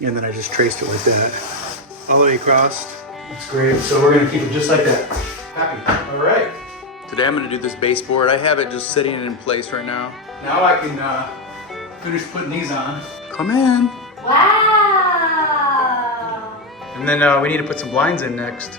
and then I just traced it like that. All the way across. It's great. So we're gonna keep it just like that. Happy. All right. Today I'm gonna do this baseboard. I have it just sitting in place right now. Now I can finish putting these on. Come in. Wow! And then we need to put some blinds in next.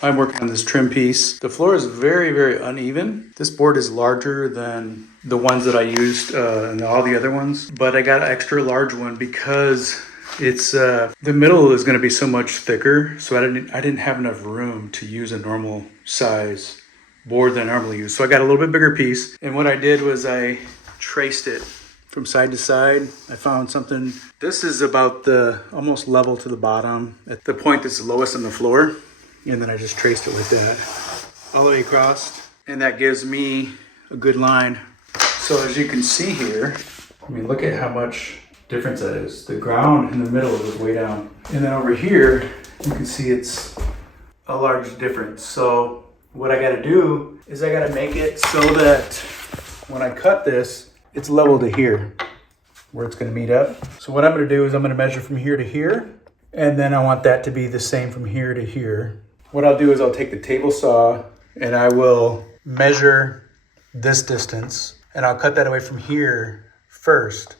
I'm working on this trim piece. The floor is very, very uneven. This board is larger than the ones that I used and all the other ones, but I got an extra large one because it's the middle is going to be so much thicker. So I didn't have enough room to use a normal size board that I normally use. So I got a little bit bigger piece. And what I did was I traced it from side to side. I found something. This is about the almost level to the bottom at the point that's lowest on the floor. And then I just traced it like that, all the way across. And that gives me a good line. So as you can see here, I mean, look at how much difference that is. The ground in the middle is way down. And then over here, you can see it's a large difference. So what I gotta do is I gotta make it so that when I cut this, it's level to here, where it's gonna meet up. So what I'm gonna do is I'm gonna measure from here to here, and then I want that to be the same from here to here. What I'll do is I'll take the table saw and I will measure this distance, and I'll cut that away from here first,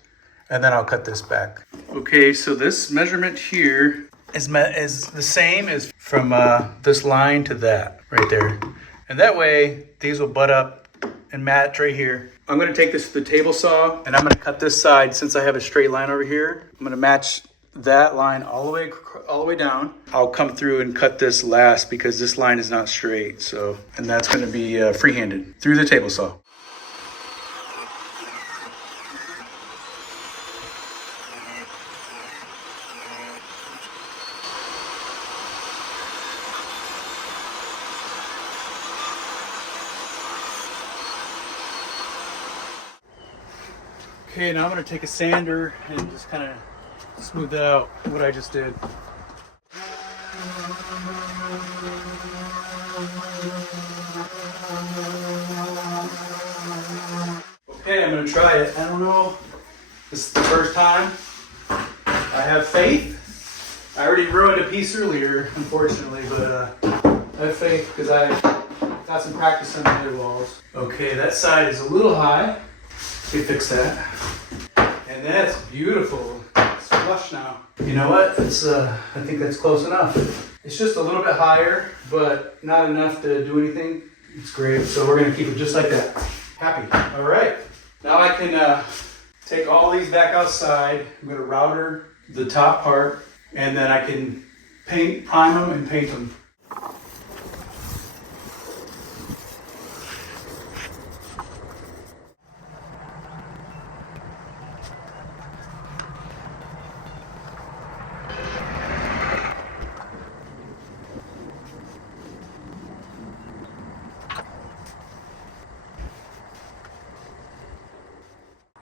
and then I'll cut this back. Okay, so this measurement here is the same as from this line to that right there. And that way, these will butt up and match right here. I'm gonna take this to the table saw and I'm gonna cut this side since I have a straight line over here. I'm gonna match that line all the way down. I'll come through and cut this last because this line is not straight. So, and that's gonna be free-handed through the table saw. Okay, now I'm gonna take a sander and just kind of smooth that out, what I just did. Okay, I'm gonna try it. I don't know, this is the first time. I have faith. I already ruined a piece earlier, unfortunately, but I have faith because I got some practice on the other walls. Okay, that side is a little high. We fix that. And that's beautiful. It's flush now. You know what? It's I think that's close enough. It's just a little bit higher, but not enough to do anything. It's great. So we're gonna keep it just like that. Happy. All right. Now I can take all these back outside. I'm gonna router the top part, and then I can prime them and paint them.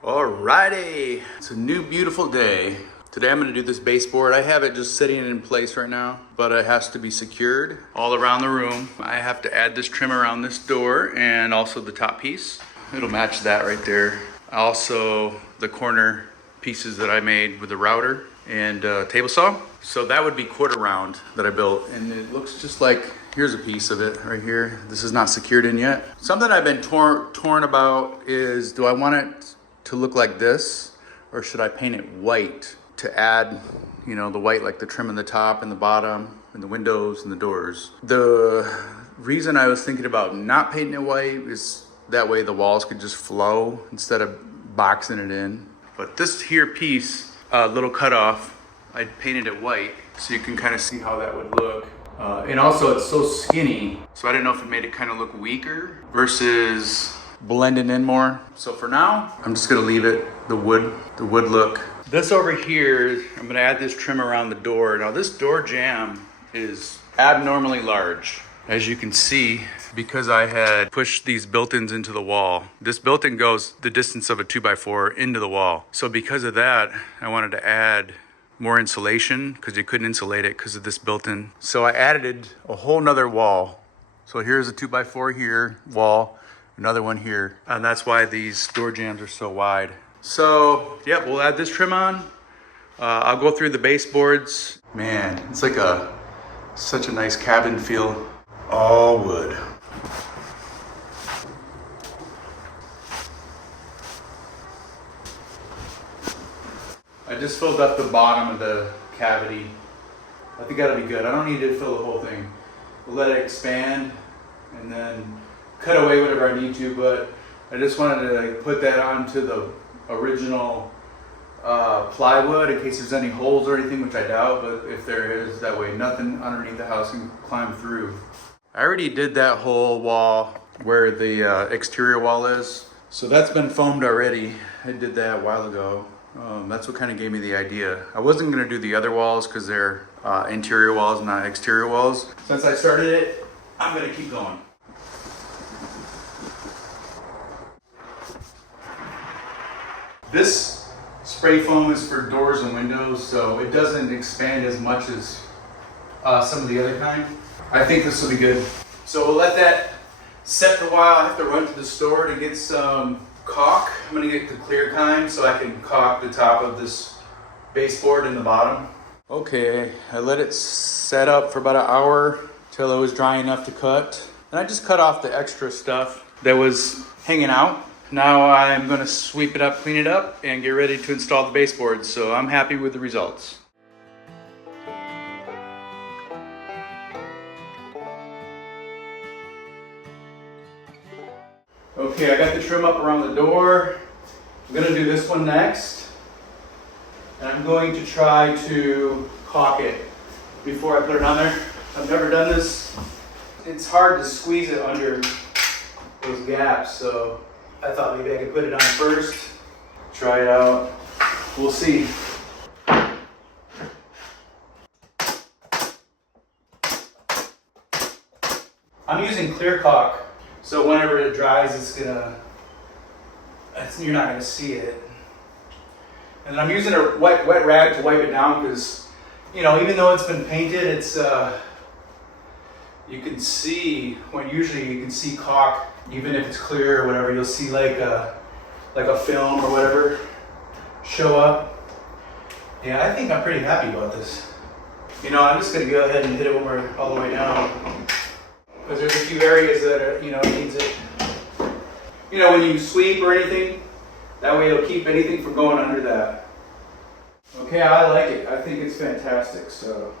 Alrighty, it's a new beautiful day. Today I'm gonna do this baseboard. I have it just sitting in place right now, but it has to be secured all around the room. I have to add this trim around this door and also the top piece. It'll match that right there. Also the corner pieces that I made with the router and table saw. So that would be quarter round that I built, and it looks just like, here's a piece of it right here. This is not secured in yet. Something I've been torn about is, do I want it to look like this, or should I paint it white to add, you know, the white, like the trim on the top and the bottom and the windows and the doors. The reason I was thinking about not painting it white is that way the walls could just flow instead of boxing it in. But this here piece, little cutoff, I painted it white so you can kind of see how that would look. And also it's so skinny, so I didn't know if it made it kind of look weaker versus blending in more. So for now, I'm just gonna leave it the wood look. This over here, I'm gonna add this trim around the door. Now this door jamb is abnormally large. As you can see, because I had pushed these built-ins into the wall. This built-in goes the distance of a 2x4 into the wall. So because of that, I wanted to add more insulation because you couldn't insulate it because of this built-in. So I added a whole nother wall. So here's a 2x4 here wall. another one here. And that's why these door jambs are so wide. So, yeah, we'll add this trim on. I'll go through the baseboards. Man, it's like such a nice cabin feel. All wood. I just filled up the bottom of the cavity. I think that'll be good. I don't need to fill the whole thing. We'll let it expand and then cut away whatever I need to, but I just wanted to like put that onto the original plywood in case there's any holes or anything, which I doubt, but if there is, that way nothing underneath the house can climb through. I already did that whole wall where the exterior wall is. So that's been foamed already. I did that a while ago. That's what kind of gave me the idea. I wasn't gonna do the other walls because they're interior walls, not exterior walls. Since I started it, I'm gonna keep going. This spray foam is for doors and windows, so it doesn't expand as much as some of the other kind. I think this will be good. So we'll let that set for a while. I have to run to the store to get some caulk. I'm gonna get the clear kind so I can caulk the top of this baseboard and the bottom. Okay, I let it set up for about an hour till it was dry enough to cut. And I just cut off the extra stuff that was hanging out. Now I'm gonna sweep it up, clean it up, and get ready to install the baseboards. So I'm happy with the results. Okay, I got the trim up around the door. I'm gonna do this one next. And I'm going to try to caulk it before I put it on there. I've never done this. It's hard to squeeze it under those gaps, so I thought maybe I could put it on first. Try it out. We'll see. I'm using clear caulk. So whenever it dries, you're not gonna see it. And I'm using a wet rag to wipe it down because, you know, even though it's been painted, it's you can see usually you can see caulk, even if it's clear or whatever. You'll see like a film or whatever show up. Yeah, I think I'm pretty happy about this. You know, I'm just gonna go ahead and hit it over all the way down. Because there's a few areas that are, you know, needs it. You know, when you sweep or anything, that way it'll keep anything from going under that. Okay, I like it. I think it's fantastic. So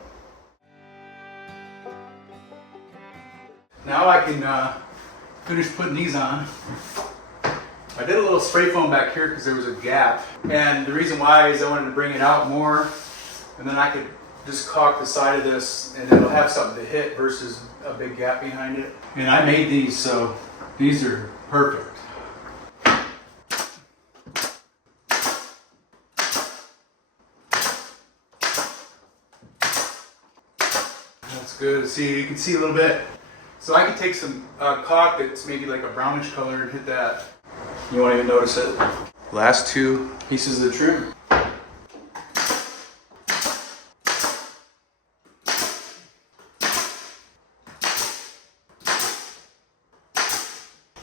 now I can finish putting these on. I did a little spray foam back here because there was a gap, and the reason why is I wanted to bring it out more, and then I could just caulk the side of this, and it'll have something to hit versus a big gap behind it. And I made these, so these are perfect. That's good. See, you can see a little bit. So I could take some caulk that's maybe like a brownish color and hit that. You won't even notice it. Last two pieces of the trim.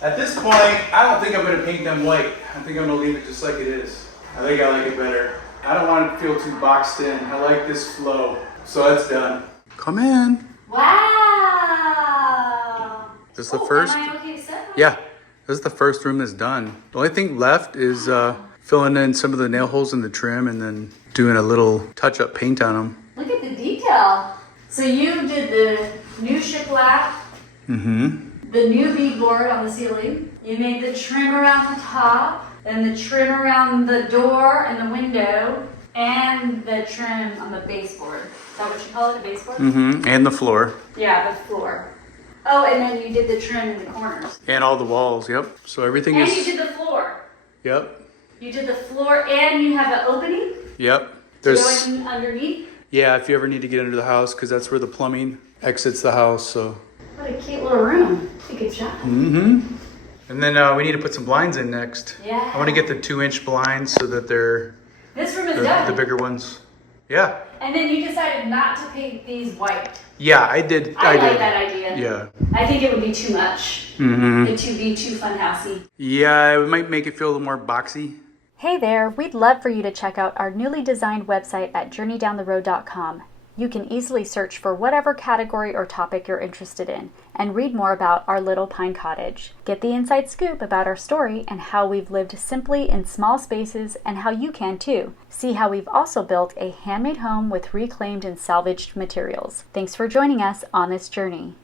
At this point, I don't think I'm going to paint them white. I think I'm going to leave it just like it is. I think I like it better. I don't want it to feel too boxed in. I like this flow. So that's done. Come in. Wow. This is the first? Am I okay to set? Yeah. This is the first room that's done. The only thing left is filling in some of the nail holes in the trim and then doing a little touch-up paint on them. Look at the detail. So you did the new shiplap. Mm-hmm. The new beadboard on the ceiling. You made the trim around the top, then the trim around the door and the window, and the trim on the baseboard. Is that what you call it, a baseboard? Mm-hmm. And the floor. Yeah, the floor. Oh, and then you did the trim in the corners. And all the walls, yep. So everything And is... you did the floor. Yep. You did the floor and you have an opening? Yep. There's... Going underneath? Yeah, if you ever need to get under the house, because that's where the plumbing exits the house, so... What a cute little room. Good job. Mm-hmm. And then we need to put some blinds in next. Yeah. I want to get the 2-inch blinds so that they're This room is done. the bigger ones. Yeah. And then you decided not to paint these white. Yeah, I did. I like did. that idea. Yeah. I think it would be too much. Mm-hmm. It would be too funhousey. Yeah, it might make it feel a little more boxy. Hey there, we'd love for you to check out our newly designed website at journeydowntheroad.com. You can easily search for whatever category or topic you're interested in and read more about our little pine cottage. Get the inside scoop about our story and how we've lived simply in small spaces and how you can too. See how we've also built a handmade home with reclaimed and salvaged materials. Thanks for joining us on this journey.